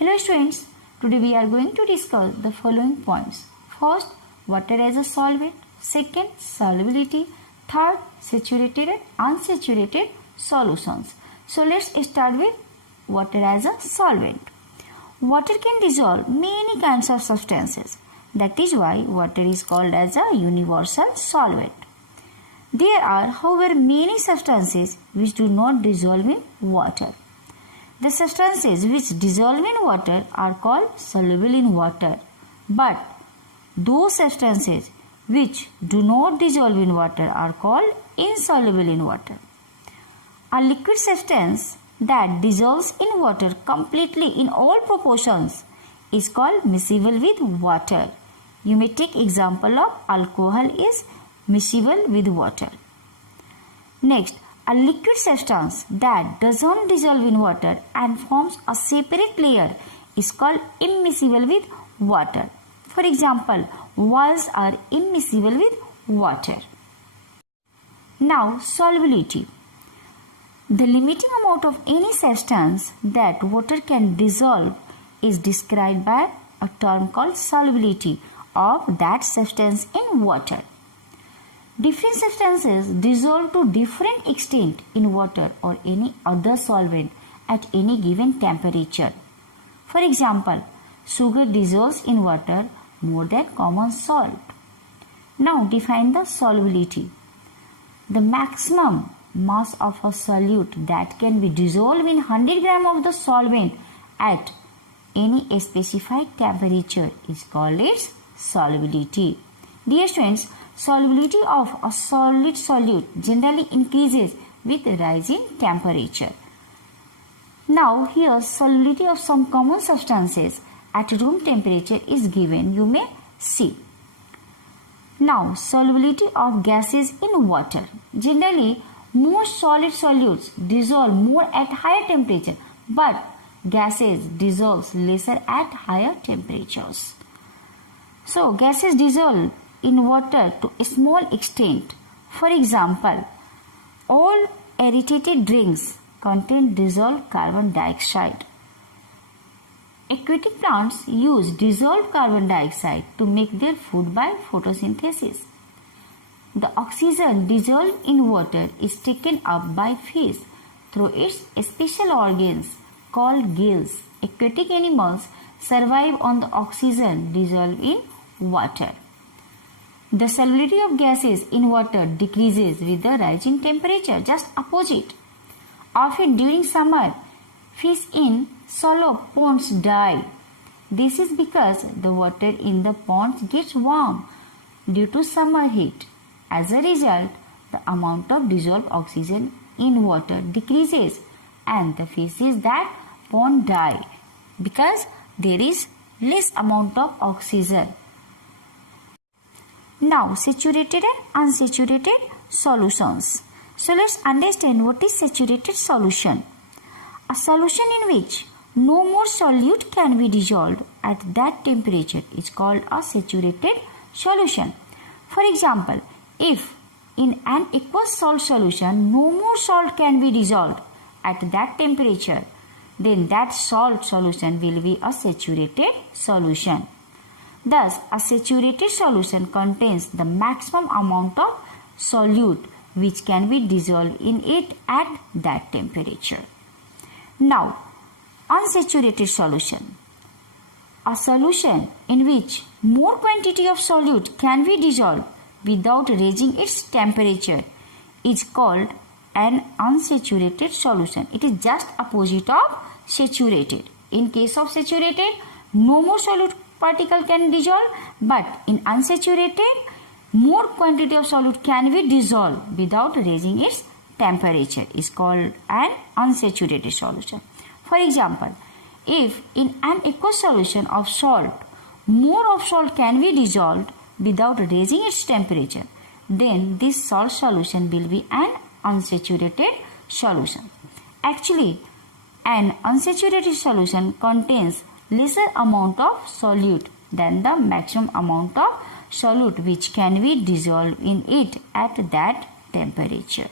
Hello students, today we are going to discuss the following points. First, water as a solvent. Second, solubility. Third, saturated and unsaturated solutions. So let's start with water as a solvent. Water can dissolve many kinds of substances. That is why water is called as a universal solvent. There are, however, many substances which do not dissolve in water. The substances which dissolve in water are called soluble in water. But those substances which do not dissolve in water are called insoluble in water. A liquid substance that dissolves in water completely in all proportions is called miscible with water. You may take example of alcohol is miscible with water. Next, a liquid substance that does not dissolve in water and forms a separate layer is called immiscible with water. For example, walls are immiscible with water. Now, solubility. The limiting amount of any substance that water can dissolve is described by a term called solubility of that substance in water. Different substances dissolve to different extent in water or any other solvent at any given temperature. For example, sugar dissolves in water more than common salt. Now define the solubility. The maximum mass of a solute that can be dissolved in 100 gram of the solvent at any specified temperature is called its solubility. Dear students, solubility of a solid solute generally increases with rising temperature. Now here solubility of some common substances at room temperature is given. You may see. Now solubility of gases in water. Generally most solid solutes dissolve more at higher temperature, but gases dissolve lesser at higher temperatures. So gases dissolve in water to a small extent. For example, all aerated drinks contain dissolved carbon dioxide. Aquatic plants use dissolved carbon dioxide to make their food by photosynthesis. The oxygen dissolved in water is taken up by fish through its special organs called gills. Aquatic animals survive on the oxygen dissolved in water. The solubility of gases in water decreases with the rising temperature, just opposite. Often during summer, fish in shallow ponds die. This is because the water in the ponds gets warm due to summer heat. As a result, the amount of dissolved oxygen in water decreases and the fishes that pond die because there is less amount of oxygen. Now, saturated and unsaturated solutions. So, let's understand what is saturated solution. A solution in which no more solute can be dissolved at that temperature is called a saturated solution. For example, if in an aqueous salt solution no more salt can be dissolved at that temperature, then that salt solution will be a saturated solution. Thus, a saturated solution contains the maximum amount of solute which can be dissolved in it at that temperature. Now, unsaturated solution. A solution in which more quantity of solute can be dissolved without raising its temperature is called an unsaturated solution. It is just opposite of saturated. In case of saturated, no more solute particle can dissolve, but in unsaturated, more quantity of solute can be dissolved without raising its temperature is called an unsaturated solution. For example, if in an aqueous solution of salt, more of salt can be dissolved without raising its temperature, then this salt solution will be an unsaturated solution. Actually, an unsaturated solution contains lesser amount of solute than the maximum amount of solute which can be dissolved in it at that temperature.